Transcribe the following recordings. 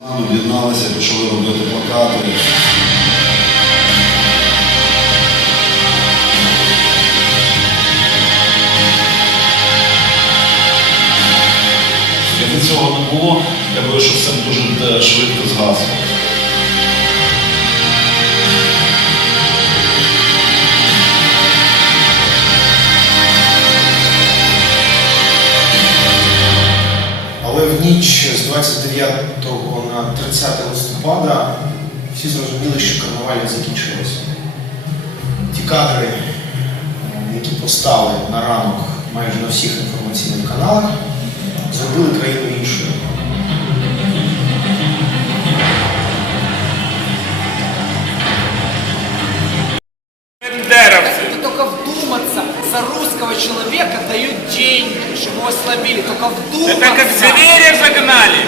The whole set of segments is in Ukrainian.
Об'єдналися, почали робити плакати. Якби цього не було, я боюсь, що все дуже е, швидко згасло. Але в ніч 29 на 30 листопада всі зрозуміли, що карнаваль не закінчилося. Ті кадри, е, які постали на ранок майже на всіх інформаційних каналах, зробили країну іншою. Бендеровцы. Это только вдуматься. За русского человека дают деньги, чтобы его сломили. Только вдуматься. Это как зверя загнали.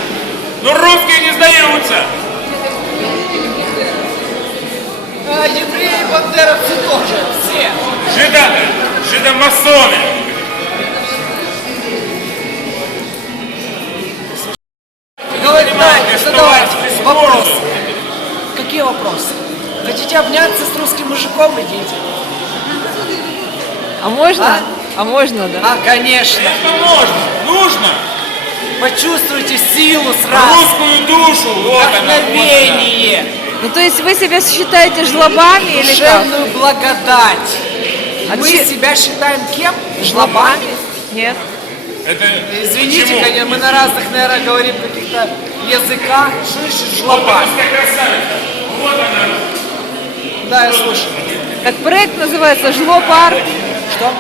Но русские не сдаются. А, евреи, бандеровцы тоже. Все. Жида, жидомасоны. Вопросы. Какие вопросы? Хотите обняться с русским мужиком? Идите. А можно? А? А, можно, да? А, конечно. Это можно, нужно. Почувствуйте силу сразу. Русскую душу. Вот вот. Вдохновение. Ну то есть вы себя считаете жлобами или как? Благодать. А Мы че- себя считаем кем? Жлобами? Нет. Это Извините, почему? конечно, мы на разных, наверное, говорим каких-то языках. Что еще Вот жлоба? русская красавица. Вот она. Да, я слушаю. Так проект называется Жлоб Арт. Что?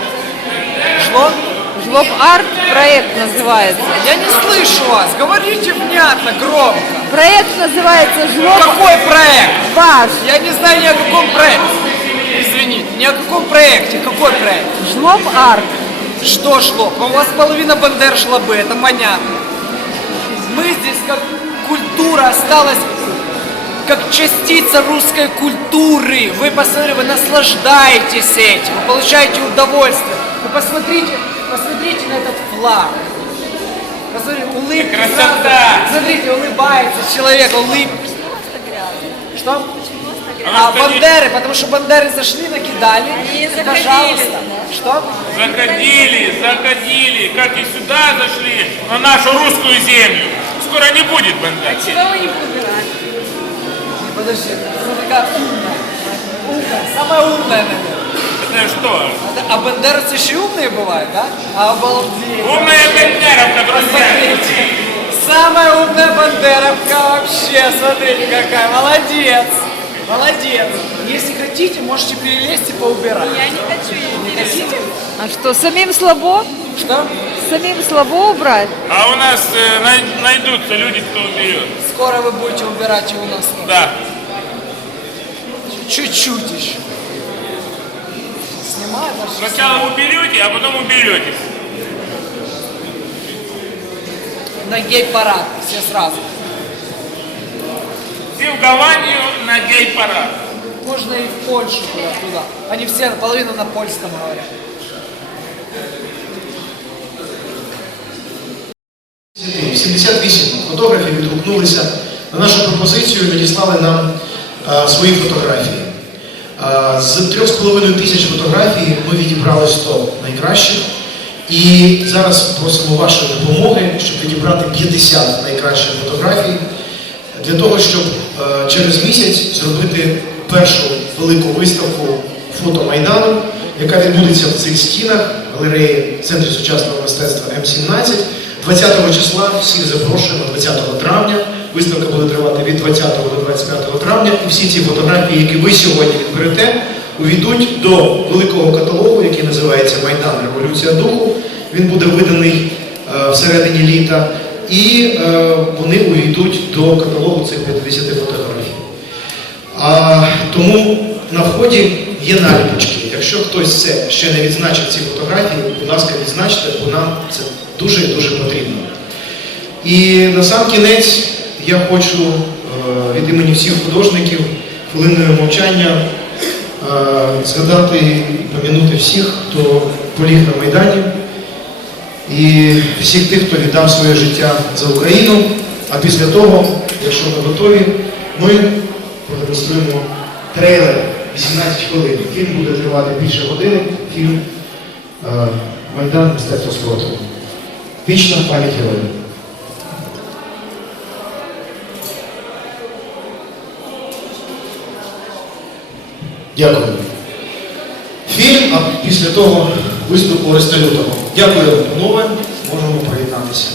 Жлоб Арт проект называется. Я не слышу вас. Говорите внятно, громко. Проект называется Жлоб Какой проект? Ваш. Я не знаю ни о каком проекте. Извините, ни о каком проекте. Какой проект? Жлоб Арт. Что шло? У вас половина бандер шлобы, это понятно. Мы здесь как культура осталась как частица русской культуры. Вы посмотрите, вы наслаждаетесь этим, вы получаете удовольствие. Вы посмотрите, посмотрите на этот флаг. Посмотрите, улыбки. Красота! сразу. Смотрите, улыбается человек, улыбки. Что? А бандеры, потому что бандеры зашли, накидали. Пожалуйста. Что? Заходили, заходили, как и сюда зашли, на нашу русскую землю. Скоро не будет бандеров. Не, подожди, смотри, как умная. Умная, самая умная, наверное. Это что? А, а бандеровцы еще умные бывают, да? Обалдеть. Умная бандеровка, друзья. Смотрите, самая умная бандеровка вообще, смотрите какая, молодец. Молодец. Если хотите, можете перелезть и поубирать. Я не хочу. Не хотите? А что, самим слабо? Что? Самим слабо убрать? А у нас э, най- найдутся люди, кто уберет. Скоро вы будете убирать и у нас. Да. Чуть-чуть еще Снимай, даже. Сначала уберете, а потом уберете. На гей-парад, все сразу. Все в Голландию на гей-парад. Можно и в Польшу туда, туда. Они все половину на польском говорят. В 78 фотографів відгукнулися на нашу пропозицію і надіслали нам е, свої фотографії. З 3,5 тисяч фотографій ми відібрали 100 найкращих. І зараз просимо вашої допомоги, щоб відібрати 50 найкращих фотографій для того, щоб е, через місяць зробити першу велику виставку фото Майдану, яка відбудеться в цих стінах галереї Центру сучасного мистецтва М17. 20 числа всіх запрошуємо 20 травня. Виставка буде тривати від 20 до 25 травня. І всі ці фотографії, які ви сьогодні відберете, увійдуть до великого каталогу, який називається Майдан Революція Духу. Він буде виданий е, всередині літа, і е, вони увійдуть до каталогу цих 50 фотографій. А, тому на вході є наліпочки. Якщо хтось це ще не відзначив ці фотографії, будь ласка, відзначте, бо нам це дуже і дуже потрібно. І на сам кінець я хочу е, від імені всіх художників хвилиною мовчання е, згадати і помінути всіх, хто поліг на Майдані, і всіх тих, хто віддав своє життя за Україну. А після того, якщо ми готові, ми продемонструємо трейлер 18 хвилин. Фільм буде тривати більше години. Фільм е, Майдан мистецтво спротиву. Вічна пам'ять героїв. Дякую. Фільм, а після того виступ Ореста. Дякую, панове. Можемо приєднатися.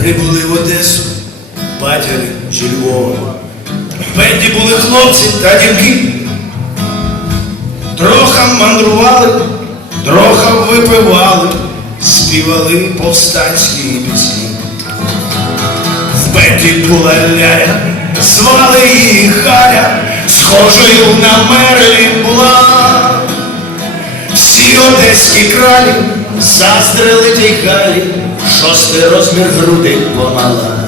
Прибули в Одесу батяри чи Львова. В були хлопці та дівки. Троха мандрували, троха випивали, співали повстанські пісні. В бенді була ляля, звали її Харя, схожою на Мерлі була. Всі одеські кралі заздрили тій Галі, шостий розмір грудей помала.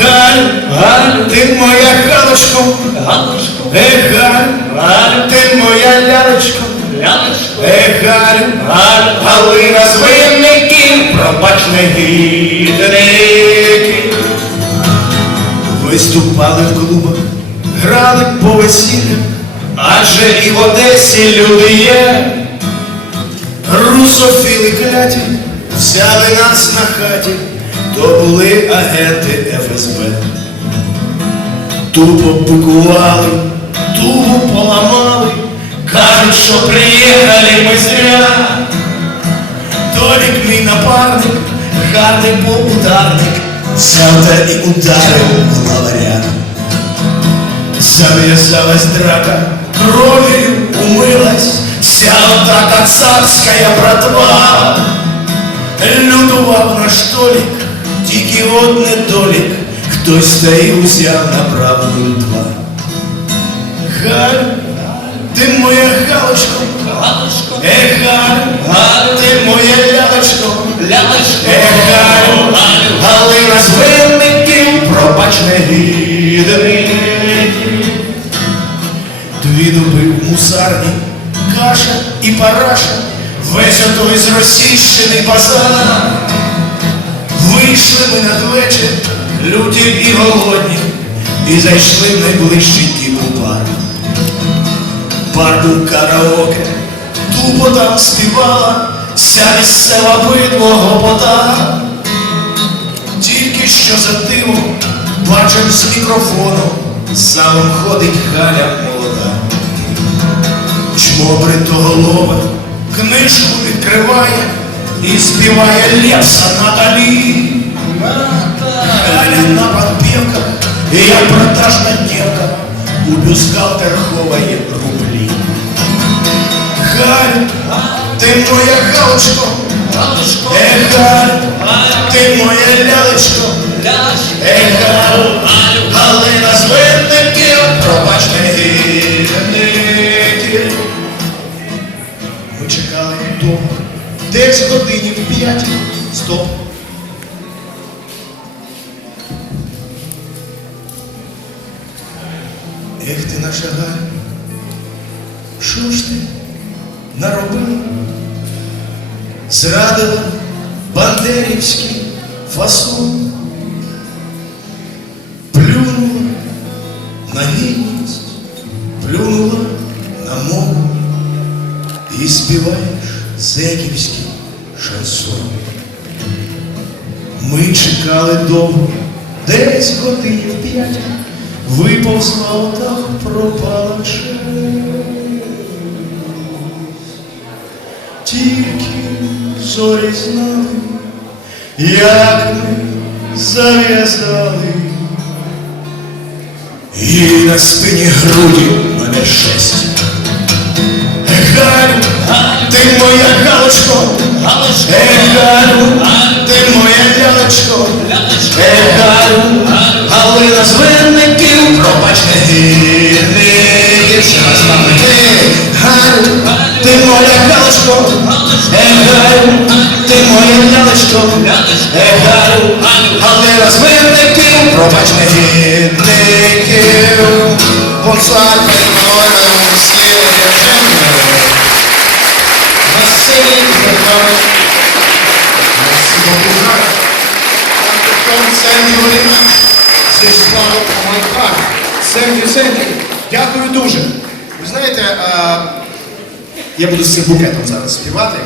Галь, Галь, ти моя галочко, галочко, е, Галь, Галь, ти моя лялечко, лялечко, е, Галь, Галь, Галина з пробач негідники. Виступали в клубах, грали по весіллям, адже і в Одесі люди є. Русофіли кляті взяли нас на хаті, то були агенти ФСБ. Тупо бикували, тупо поламали, кажуть, що приїхали ми зря. Гарний був ударник, взяв та і ударив главаря. Завязалась драка, кровью умылась Вся ота царская братва. Лютував наш толік, тільки от недолік Хтось та й узяв на правду два. Галь, ти моя галочко, галочко, е, Галь, Галь, ти моя лялочко, е, Галь, Галина з винників, пробач негідний. Дві доби в мусарні, каша і параша, весь отой зросійщений базар. Вийшли ми надвечір, люті і голодні, і зайшли в найближчий кінопар. Бар був караоке, тупо там співала, вся місцева бидло гопота. Тільки що за дивом бачив з мікрофоном, залом ходить Галя молода. Чмобри Чмо бритоголова книжку відкриває і співає Лепса Наталі. Галя на подпевках, і я продажна девка, у бюстгальтер ховає рублі. Галь, ти моя галочко, галочко, е, Галь, ти моя лялечко, е, Галь, Галина з винників, пробач негідники. Ми чекали довго, десь годині в п'ять, стоп. Ех ти наша Галь, що ж ти наробила? Зрадила бандерівський фасон, плюнула на гідність, плюнула на мову і співаєш зеківський шансон. Ми чекали довго, десь годин п'ять, виповзла отак, пропала честь. Тільки зорі знали, як ми зав'язали. І на спині груді мене шесть. Галю, ти моя галочко, е, Галю, ти моя лялечко, е, Галю, Галина з винників, пробач негідників, ще раз мами, ти, Галю, ти моя галочко, е, Галю, Галина з винників, пробач негідників. Василий Василий Петрович Send you this flower for my car. Сенді, Сенді, дякую дуже. Ви знаєте, я буду з цим букетом зараз співати.